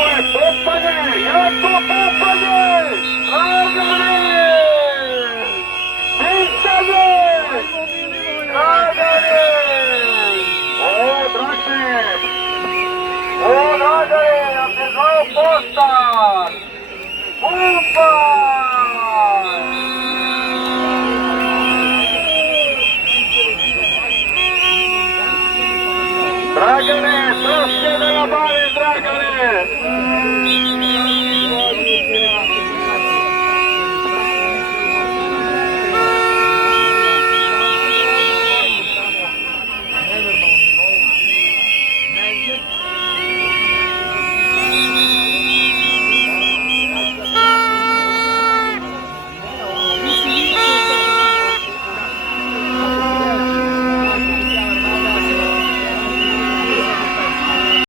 Jako je pumpanje! Jako pumpanje! Dragane! Pisanje! Dragane! O, Dragane! O, Dragane! Ja ti znao postan! Pumpaj! Dragane, troške da nabavi, Dragane!